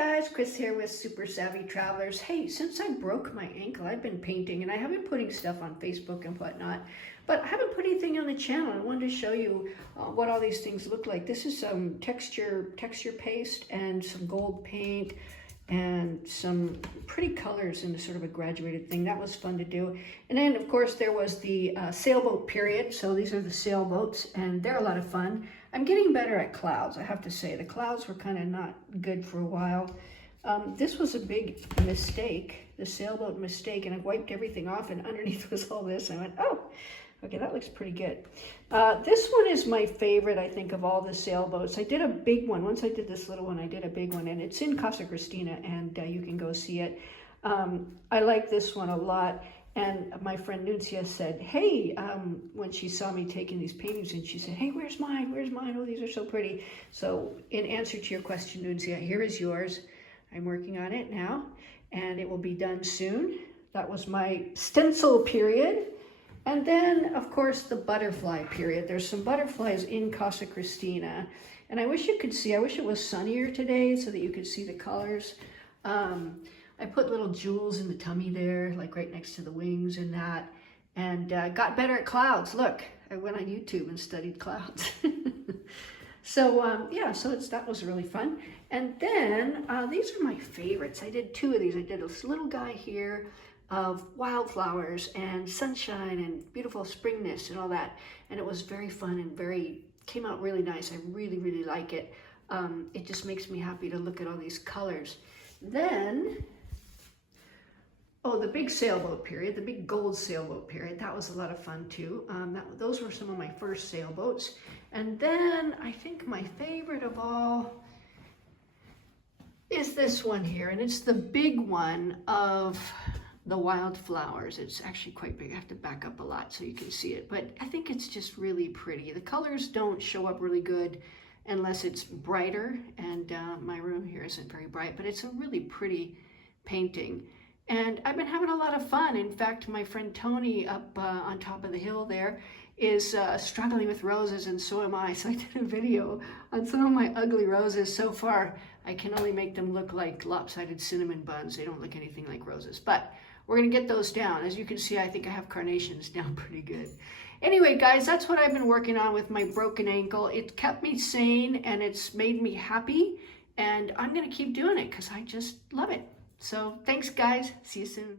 guys, Chris here with Super Savvy Travelers. Hey, since I broke my ankle, I've been painting and I have been putting stuff on Facebook and whatnot, but I haven't put anything on the channel. I wanted to show you what all these things look like. This is some texture paste and some gold paint and some pretty colors in a sort of a graduated thing. That was fun to do. And then of course there was the sailboat period. So these are the sailboats and they're a lot of fun. I'm getting better at clouds, I have to say. The clouds were kind of not good for a while. This was a big mistake, the sailboat mistake, and I wiped everything off and underneath was all this. I went, oh, okay, that looks pretty good. This one is my favorite, I think, of all the sailboats. I did a big one. Once I did this little one, I did a big one, and it's in Casa Cristina, and you can go see it. I like this one a lot, and my friend Nuncia said, hey, when she saw me taking these paintings, and she said, hey, where's mine? Where's mine? Oh, these are so pretty. So in answer to your question, Nuncia, here is yours. I'm working on it now, and it will be done soon. That was my stencil period. And then, of course, the butterfly period. There's some butterflies in Casa Cristina. And I wish you could see, I wish it was sunnier today so that you could see the colors. I put little jewels in the tummy there, like right next to the wings and that. And got better at clouds. Look, I went on YouTube and studied clouds. So, yeah, so that was really fun. And then, these are my favorites. I did two of these. I did this little guy here of wildflowers and sunshine and beautiful springness and all that. And it was very fun and came out really nice. I really, really like it. It just makes me happy to look at all these colors. Then, oh, the big sailboat period, the big gold sailboat period, that was a lot of fun too. Those were some of my first sailboats. And then I think my favorite of all is this one here. And it's the big one of the wildflowers. It's actually quite big. I have to back up a lot so you can see it, but I think it's just really pretty. The colors don't show up really good unless it's brighter, and my room here isn't very bright, but it's a really pretty painting. And I've been having a lot of fun. In fact, my friend Tony up on top of the hill there is struggling with roses, and so am I. So I did a video on some of my ugly roses. So far, I can only make them look like lopsided cinnamon buns. They don't look anything like roses, but we're gonna get those down. As you can see, I think I have carnations down pretty good. Anyway, guys, that's what I've been working on with my broken ankle. It kept me sane and it's made me happy, and I'm gonna keep doing it because I just love it. So thanks, guys. See you soon.